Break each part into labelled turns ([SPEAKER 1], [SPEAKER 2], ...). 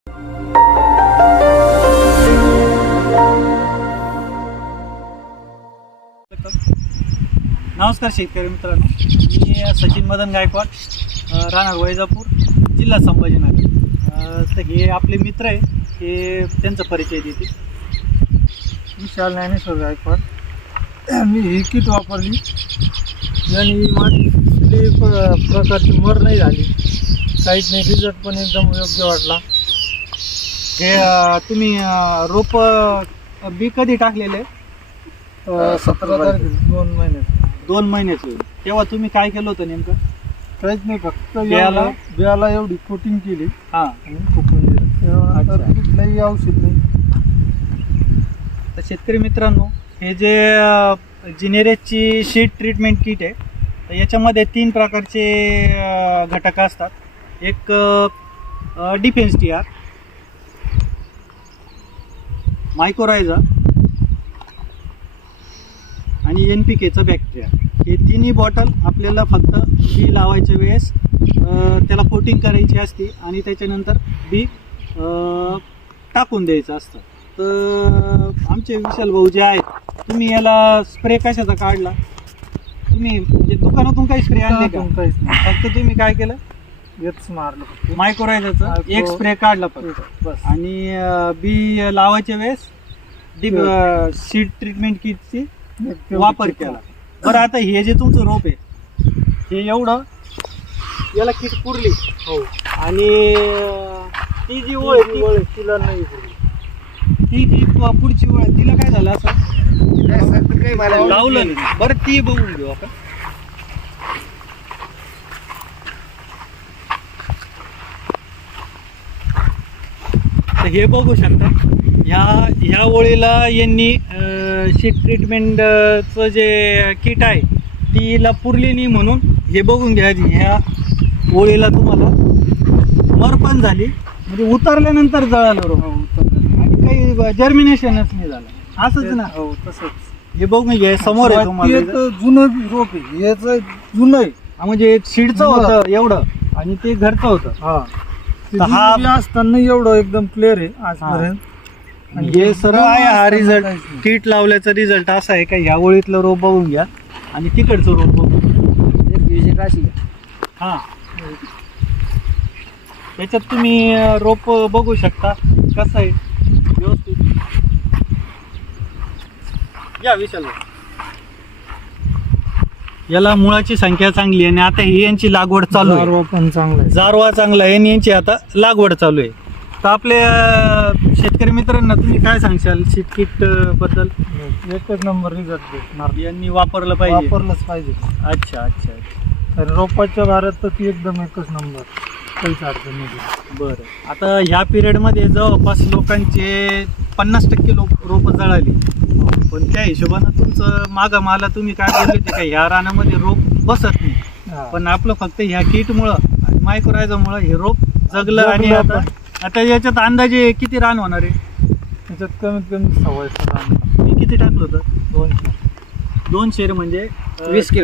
[SPEAKER 1] नमस्कार शेतकरी मित्रांनो, मी सचिन मदन गायकवाड, राहणार वैजापूर, जिल्हा संभाजीनगर. तर हे आपले मित्र आहे, हे त्यांचा परिचय देतील.
[SPEAKER 2] विशाल ज्ञानेश्वर गायकवाड. मी ही किट वापरली आणि माझी कुठली प्रकारची मर नाही झाली, काहीच नाही. रिझल्ट पण एकदम योग्य वाटला.
[SPEAKER 1] हे तुम्ही रोप बी कधी टाकलेले?
[SPEAKER 2] 17 तारखेला 2 महिन्यात.
[SPEAKER 1] तेव्हा तुम्ही काय केलं होतं नेमकं?
[SPEAKER 2] काहीच नाही, फक्त
[SPEAKER 1] बियाला
[SPEAKER 2] एवढी कोटिंग केली
[SPEAKER 1] हां
[SPEAKER 2] आणि फुकून दिलं.
[SPEAKER 1] अच्छा.
[SPEAKER 2] कुठलंही औषध नाही.
[SPEAKER 1] तर शेतकरी मित्रांनो, हे जे जिनेरेसची शीट ट्रीटमेंट किट आहे, तर याच्यामध्ये 3 प्रकारचे घटक असतात. एक डिफेन्स टीआर, मायक्रोरायझा आणि NPKचा बॅक्टेरिया. हे तिन्ही बॉटल आपल्याला फक्त बी लावायच्या वेळेस त्याला कोटिंग करायची असते आणि त्याच्यानंतर बी टाकून द्यायचं असतं. तर आमचे विशाल भाऊ जे आहेत, तुम्ही याला स्प्रे कशाचा काढला? तुम्ही म्हणजे दुकानातून काही स्प्रे आणले का?
[SPEAKER 2] काहीच नाही,
[SPEAKER 1] फक्त तुम्ही काय केलं?
[SPEAKER 2] हेच मारलं.
[SPEAKER 1] मायक्रोरायझाचा एक स्प्रे काढला फक्त
[SPEAKER 2] बस.
[SPEAKER 1] आणि बी लावायच्या वेळेस सीड ट्रीटमेंट किटची वापर केला. बरं, आता हे जे तुमचं रोप आहे, हे एवढं याला किट पुरली
[SPEAKER 2] हो.
[SPEAKER 1] आणि ती जी ओळ आहे
[SPEAKER 2] तिला नाही
[SPEAKER 1] ती जी पुढची ओळ आहे, तिला काय झालं असं लावलं नाही. बरं, ती बघून घेऊ आपण. तर हे बघू शकता, ह्या ओळीला यांनी शीट ट्रीटमेंटचं जे किट आहे तिला पुरली नाही, म्हणून हे बघून घ्या. ह्या ओळीला तुम्हाला मर पण झाली, म्हणजे उतरल्यानंतर जळालं रोप आणि काही जर्मिनेशनच नाही झालं. असंच ना?
[SPEAKER 2] हो, तसंच.
[SPEAKER 1] हे बघून घ्या, समोर आहे तुम्हाला.
[SPEAKER 2] जुनं रोप आहे, याचं जुनं आहे.
[SPEAKER 1] म्हणजे सीडचं होतं एवढं आणि ते घरचं होतं.
[SPEAKER 2] हा असताना एवढं एकदम क्लिअर आहे आजपर्यंत.
[SPEAKER 1] आणि हे सरळ आहे हा रिझल्ट. किट लावल्याचा रिझल्ट असा आहे का, ह्या ओळीतलं रोप बघून घ्या आणि तिकडचं रोप बघून घ्या. हां, त्याच्यात तुम्ही रोप बघू शकता कसं आहे व्यवस्थित. या विशाल, याला मुळाची संख्या चांगली आहे आणि आता ही यांची लागवड चालू आहे.
[SPEAKER 2] गारवा पण चांगला आहे.
[SPEAKER 1] जारवा चांगला आहे आणि यांची आता लागवड चालू आहे. तर आपल्या शेतकरी मित्रांना तुम्ही काय सांगशाल शीट किट बद्दल?
[SPEAKER 2] एकच नंबर रिझल्ट भेटणार.
[SPEAKER 1] यांनी वापरलं पाहिजे.
[SPEAKER 2] वापरलंच पाहिजे.
[SPEAKER 1] अच्छा अच्छा.
[SPEAKER 2] तर रोपाच्या भारत तर ती एकदम एकच नंबर, काहीच अडचण नाही.
[SPEAKER 1] बरं, आता ह्या पिरियडमध्ये जवळपास लोकांचे 50% रोपं जळाली, पण त्या हिशोबानं तुमचं मागं मला तुम्ही काय बोलले ते काय ह्या रानामध्ये रोप बसत नाही, पण आपलं फक्त ह्या किटमुळं आणि मायक्रोरायझामुळं हे रोप जगलं. आणि आता याच्यात अंदाजे किती रान होणार आहे?
[SPEAKER 2] त्याच्यात कमीत कमी 1.5 रान.
[SPEAKER 1] मी किती टाकलं होतं?
[SPEAKER 2] 200.
[SPEAKER 1] 2 शेर म्हणजे
[SPEAKER 2] 20 किलो.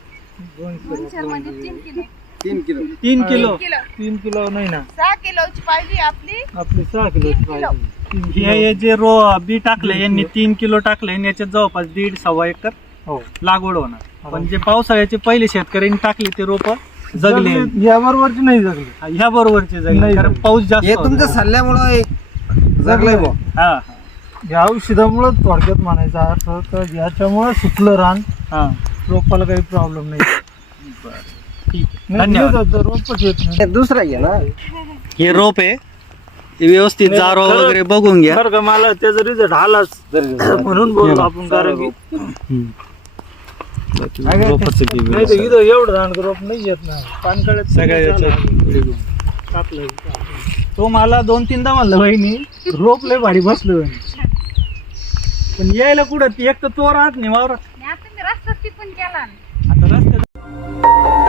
[SPEAKER 1] 3 किलो.
[SPEAKER 2] 3 किलो नाही ना,
[SPEAKER 3] 6 किलोची पाहिजे आपली
[SPEAKER 2] 6 किलोची पाहिजे.
[SPEAKER 1] हे जे बी टाकलं यांनी 3 किलो टाकलं आणि याच्यात जवळपास 1.5-1.25 एकर
[SPEAKER 2] हो
[SPEAKER 1] लागवड होणार. पण जे पावसाळ्याचे पहिले शेतकऱ्यांनी टाकली ते रोप जगले,
[SPEAKER 2] या बरोबरची नाही जगली.
[SPEAKER 1] ह्या बरोबरचे जगले
[SPEAKER 2] नाही
[SPEAKER 1] कारण
[SPEAKER 2] जगले.
[SPEAKER 1] पाऊस जास्त
[SPEAKER 4] हे तुमच्या सल्ल्यामुळं जगलंय बुवा.
[SPEAKER 1] हा
[SPEAKER 2] या औषधामुळे थोडक्यात म्हणायचा अर्थ तर याच्यामुळे सुकलं रान,
[SPEAKER 1] हा.
[SPEAKER 2] रोपाला काही प्रॉब्लेम नाही.
[SPEAKER 1] ठीक आहे. धन्यवाद.
[SPEAKER 2] रोपच येत नाही.
[SPEAKER 4] हे दुसरा घ्या ना.
[SPEAKER 1] हे रोप आहे, हे व्यवस्थित जारो वगैरे बघून घ्या.
[SPEAKER 2] बरं का, मला त्याचा रिझल्ट आलाच म्हणून बोललो आपण, कारण की नाही तर इथं एवढं रान रोप नाही येत ना. पानकळ्यात
[SPEAKER 1] सगळ्या
[SPEAKER 2] टाकलं.
[SPEAKER 1] तो मला 2-3दा म्हणलं बहिणी रोप लय भारी बसलो, पण यायला कुठं एक तर तो राहत नाही वावरात.
[SPEAKER 3] आता मी रस्ता पण केला.
[SPEAKER 1] आता रस्त्यात